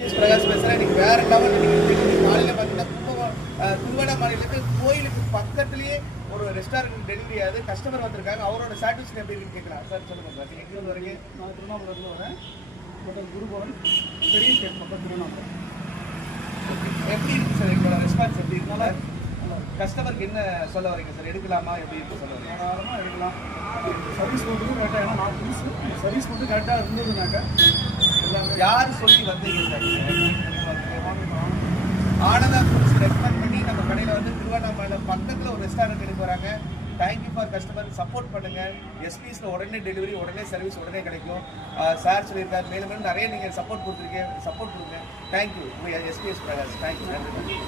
பிரகாஷ் பேசுகிறேன். இன்னைக்கு வேற லெவல். காலையில் பார்த்தீங்கன்னா திருவண்ணாமலையிலேருந்து கோயிலுக்கு பக்கத்துலேயே ஒரு ரெஸ்டாரண்ட் டெலிவரி ஆகுது. கஸ்டமர் வந்திருக்காங்க. அவரோட சாட்டிஸ்ஃபேக்ஷன் எப்படி இருக்குன்னு கேட்கலாம். சார் சொல்லுங்கள் சார், நீங்கள் எங்கே வரீங்க? நான் திருவண்ணாமலையிலேருந்து வரேன். ஹோட்டல் குருபவன் பெரிய ஸ்டேட் பக்கம் திருவண்ணாமலை. எப்படி இருக்குது சார் எங்களோட ரெஸ்பான்ஸ் எப்படி இருக்கு? நல்லா கஸ்டமருக்கு என்ன சொல்ல வரீங்க சார்? எடுக்கலாமா எப்படி இருக்கு சொல்ல வரீங்க? தாராளமாக எடுக்கலாம். சர்வீஸ் மட்டும் கரெக்டாக, ஏன்னா நான் புதுசு சர்வீஸ் மட்டும் கரெக்டாக இருந்ததுனாக்கா எல்லாமே. யார் சொல்லி வந்தீங்க சார்? ஆனந்தா ஃபுட்ஸ் ரெக்கமெண்ட் பண்ணி நம்ம கடையில் வந்து திருவண்ணாமலையில் பக்கத்தில் ஒரு ரெஸ்டாரண்ட் எடுக்க வராங்க. Thank you for customer. சப்போர்ட் பண்ணுங்கள். எஸ்பிஎஸில் உடனே டெலிவரி, உடனே சர்வீஸ் உடனே கிடைக்கும். சார் சொல்லியிருக்காரு. மேலும் மேலும் நிறைய நீங்கள் சப்போர்ட் கொடுங்க. Thank you SBS Prakash. தேங்க்யூ.